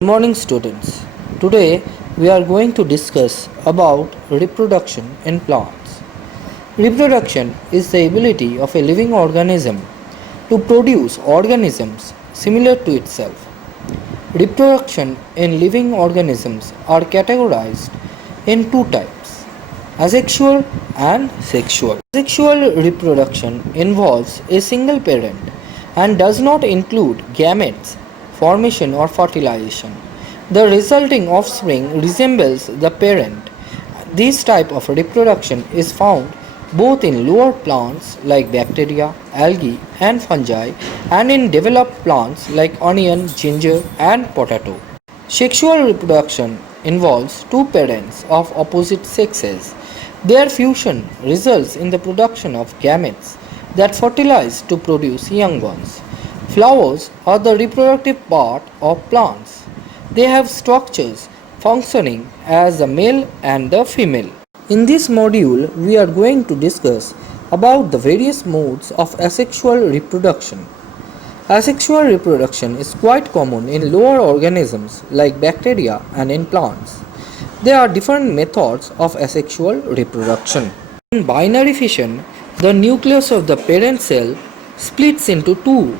Good morning students. Today we are going to discuss about reproduction in plants. Reproduction is the ability of a living organism to produce organisms similar to itself. Reproduction in living organisms are categorized in two types: asexual and sexual. Asexual reproduction involves a single parent and does not include gametes, formation or fertilization. The resulting offspring resembles the parent. This type of reproduction is found both in lower plants like bacteria, algae, and fungi, and in developed plants like onion, ginger, and potato. Sexual reproduction involves two parents of opposite sexes. Their fusion results in the production of gametes that fertilize to produce young ones. Flowers are the reproductive part of plants. They have structures functioning as the male and the female. In this module, we are going to discuss about the various modes of asexual reproduction. Asexual reproduction is quite common in lower organisms like bacteria and in plants. There are different methods of asexual reproduction. In binary fission, the nucleus of the parent cell splits into two,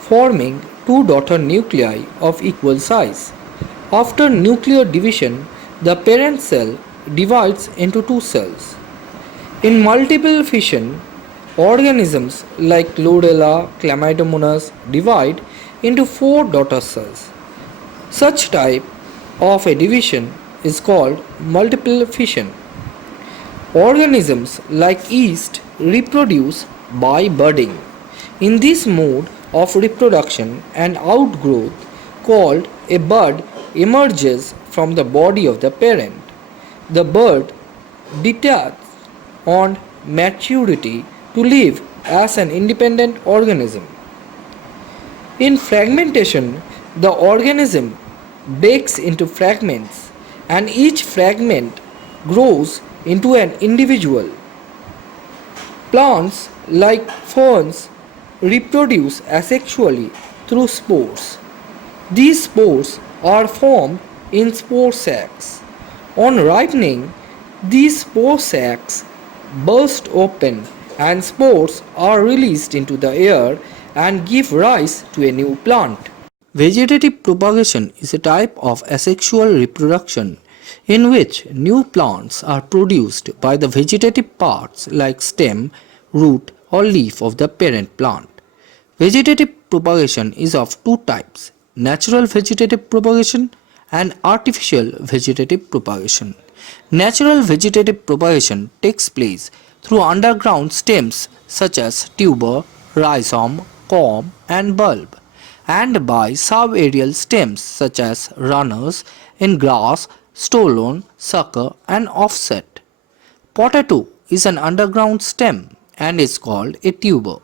forming two daughter nuclei of equal size. After nuclear division, the parent cell divides into two cells. In multiple fission, organisms like Chlorella, Chlamydomonas divide into four daughter cells. Such type of a division is called multiple fission. Organisms like yeast reproduce by budding. In this mode of reproduction, an outgrowth called a bud emerges from the body of the parent. The bud detaches on maturity to live as an independent organism. In fragmentation, the organism breaks into fragments and each fragment grows into an individual. Plants like ferns reproduce asexually through spores. These spores are formed in spore sacs. On ripening, these spore sacs burst open and spores are released into the air and give rise to a new plant. Vegetative propagation is a type of asexual reproduction in which new plants are produced by the vegetative parts like stem, root, or leaf of the parent plant. Vegetative propagation is of two types: natural vegetative propagation and artificial vegetative propagation. Natural vegetative propagation takes place through underground stems such as tuber, rhizome, corm, and bulb, and by subaerial stems such as runners in grass, stolon, sucker, and offset. Potato is an underground stem and is called a tuber.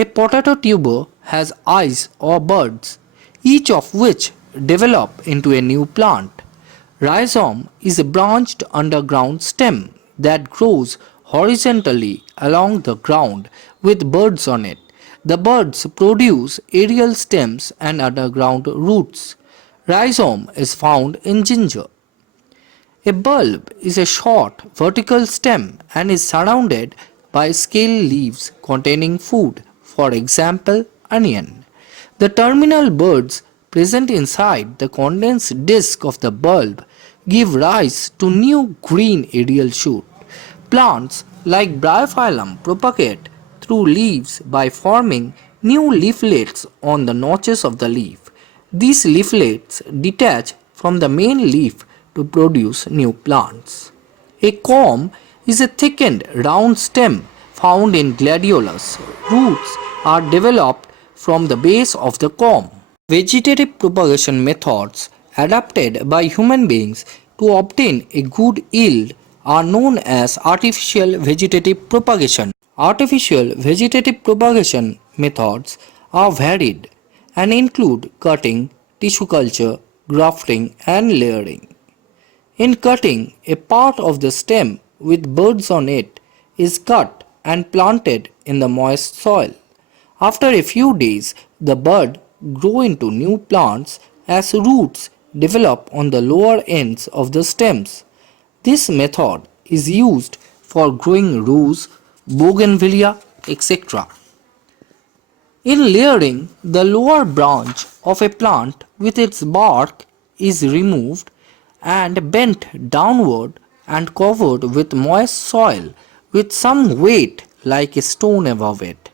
A potato tuber has eyes or buds, each of which develop into a new plant. Rhizome is a branched underground stem that grows horizontally along the ground with buds on it. The buds produce aerial stems and underground roots. Rhizome is found in ginger. A bulb is a short vertical stem and is surrounded by scale leaves containing food, for example, onion. The terminal buds present inside the condensed disc of the bulb give rise to new green aerial shoot. Plants like Bryophyllum propagate through leaves by forming new leaflets on the notches of the leaf. These leaflets detach from the main leaf to produce new plants. A corm is a thickened round stem found in gladiolus. Roots are developed from the base of the corm. Vegetative propagation methods adapted by human beings to obtain a good yield are known as artificial vegetative propagation. Artificial vegetative propagation methods are varied and include cutting, tissue culture, grafting, and layering. In cutting, a part of the stem with buds on it is cut and planted in the moist soil. After a few days, the bud grow into new plants as roots develop on the lower ends of the stems. This method is used for growing rose, bougainvillea, etc. In layering, the lower branch of a plant with its bark is removed and bent downward and covered with moist soil with some weight like a stone above it.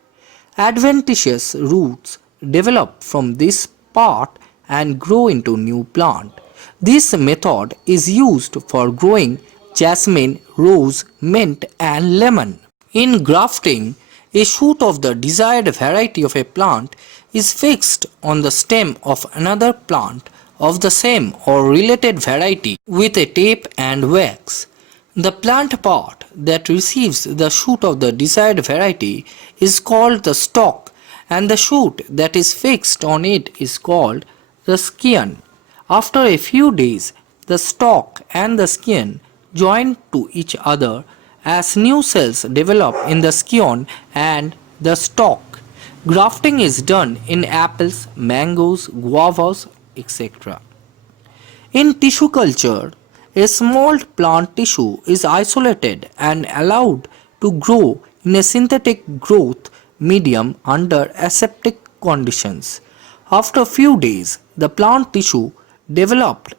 Adventitious roots develop from this part and grow into new plant. This method is used for growing jasmine, rose, mint and lemon. In grafting, a shoot of the desired variety of a plant is fixed on the stem of another plant of the same or related variety with a tape and wax. The plant part that receives the shoot of the desired variety is called the stalk, and the shoot that is fixed on it is called the scion. After a few days, the stalk and the scion join to each other as new cells develop in the scion and the stalk. Grafting is done in apples, mangoes, guavas, etc. In tissue culture, a small plant tissue is isolated and allowed to grow in a synthetic growth medium under aseptic conditions. After a few days, the plant tissue developed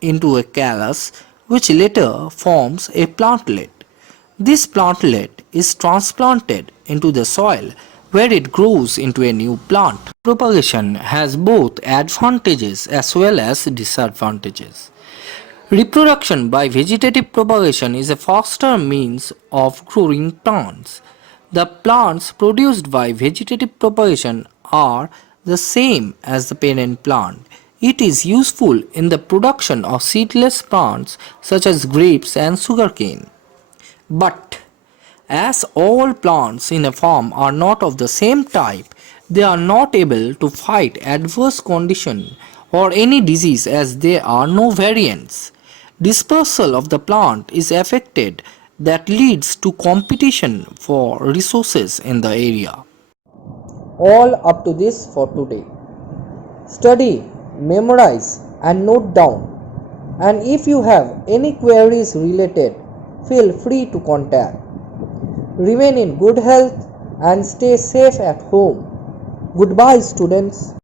into a callus which later forms a plantlet. This plantlet is transplanted into the soil where it grows into a new plant. Propagation has both advantages as well as disadvantages. Reproduction by vegetative propagation is a faster means of growing plants. The plants produced by vegetative propagation are the same as the parent plant. It is useful in the production of seedless plants such as grapes and sugarcane. But as all plants in a farm are not of the same type, they are not able to fight adverse condition or any disease as there are no variants. Dispersal of the plant is affected that leads to competition for resources in the area. All up to this for today. Study, memorize and note down. And if you have any queries related, feel free to contact. Remain in good health and stay safe at home. Goodbye, students.